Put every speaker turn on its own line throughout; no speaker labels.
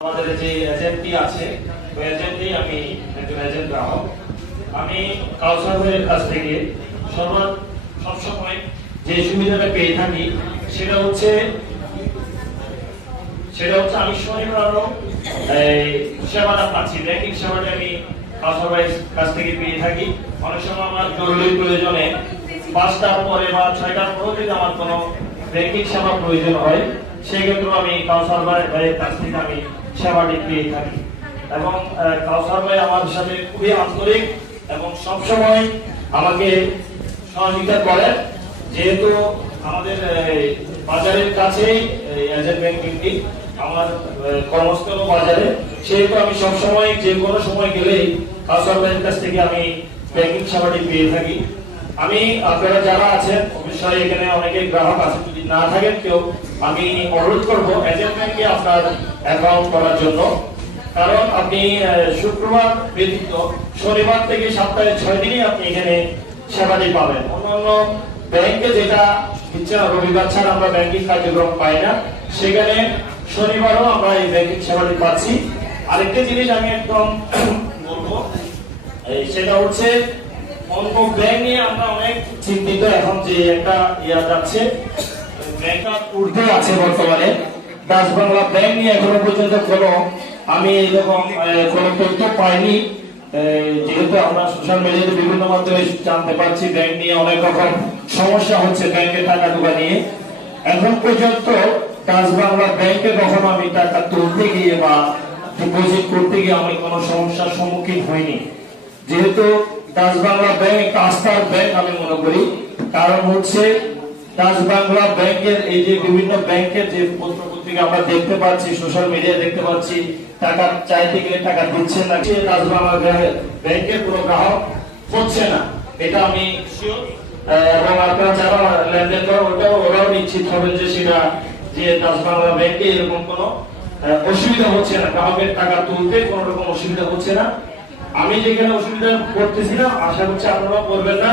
আমাদের যে এজেন্টটি আছে, ওই এজেন্টই আমি একজন এজেন্ট গ্রাহক। আমি কাউসার ভাইয়ের কাছ থেকে সর্ব সবসময় যে সুবিধাটা পেয়ে থাকি, সেটা হচ্ছে সেটা হচ্ছে আমি এই সেবাটা পাচ্ছি। ব্যাংকিং সেবাটা আমি কাউসার ভাইয়ের কাছ থেকে পেয়ে থাকি। অনেক সময় আমার জরুরি প্রয়োজনে পাঁচটার পরে বা ছয়টার পরে যদি আমার কোনো ব্যাংকিং সেবা প্রয়োজন হয় সেক্ষেত্রে আমি কাউসার ভাইয়ের কাছ থেকে আমি সেবাটি পেয়ে থাকি। এবং কাউসার ভাই আমার সাথে খুবই আন্তরিক এবং সবসময় আমাকে সহযোগিতা করেন। যেহেতু আমাদের বাজারের কাছেই এজেন্ট ব্যাংকিংটি, আমার কর্মস্থল বাজারে, সেহেতু আমি সবসময় যে কোনো সময় গেলেই কাউসার ভাইয়ের কাছ থেকে আমি ব্যাংকিং সেবাটি পেয়ে থাকি। আমি, আপনারা যারা আছেন অবশ্যই এখানে অনেকে গ্রাহক আছে যদি না থাকেন কেউ, আমি অনুরোধ করব এজেন্ট ব্যাংকে আপনার অ্যাকাউন্ট করার জন্য। কারণ আপনি শুক্রবার ব্যতীত শনিবার থেকে সপ্তাহে ছয় দিনই আপনি এখানে সেবাটি পাবেন। অন্যান্য ব্যাংকে যেটা ইচ্ছা রবিবার ছাড়া আমরা ব্যাংকিং কার্যক্রম পাই না, সেখানে শনিবারও আমরা এই ব্যাংকিং সেবাটি পাচ্ছি। আরেকটা জিনিস আমি একদম বলব সেটা হচ্ছে অনেক জানতে পারছি ব্যাংক নিয়ে অনেক রকম সমস্যা হচ্ছে ব্যাংকে টাকা ঢোকা নিয়ে। এখন পর্যন্ত দাস বাংলা ব্যাংকে কখনো আমি টাকা তুলতে গিয়ে বা ডিপোজিট করতে গিয়ে আমি কোনো সমস্যার সম্মুখীন হইনি। যেহেতু বাংলা ব্যাংক আস্থার ব্যাংক আমি মনে করি। কারণ হচ্ছে ব্যাংকের এই যে বিভিন্ন ব্যাংকের যে পত্র পত্রিকা আমরা দেখতে পাচ্ছি, সোশ্যাল মিডিয়ায় দেখতে পাচ্ছি, টাকা চাইতে গেলে টাকা না। ব্যাংকের- কোনো গ্রাহক হচ্ছে না। এটা আমি এবং আপনারা যারা লেনদেন করেন, ওটাও, ওরাও নিশ্চিত হবেন যে সেটা, যে বাংলা ব্যাংকে এরকম কোনো অসুবিধা হচ্ছে না। গ্রাহকের টাকা তুলতে কোনো রকম অসুবিধা হচ্ছে না। আমি যেখানে অসুবিধা করতেছিলাম আশা করছি আপনারা করবেন না।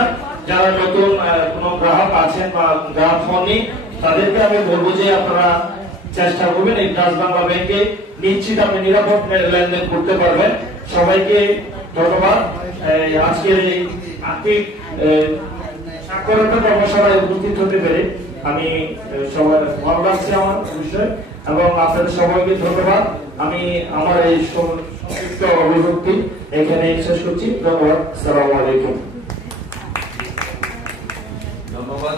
যারা নতুন কোনো গ্রাহক আছেন বা গ্রাহক হননি, তাদেরকে আমি বলব যে আপনারা চেষ্টা করবেন এই ডাচ বাংলা ব্যাংকে নিশ্চিত আপনি নিরাপদ লেনদেন করতে পারবেন। সবাইকে ধন্যবাদ। আজকের এই আর্থিক সাক্ষরতা কর্মশালায় উপস্থিত হতে পেরে আমি সবাই ভালো লাগছে আমার বিষয় এবং আপনাদের সবাইকে ধন্যবাদ। আমি আমার এই সংক্ষিপ্ত অভিভক্তি এখানে শেষ করছি। ধন্যবাদ। সালাম আলাইকুম। ধন্যবাদ।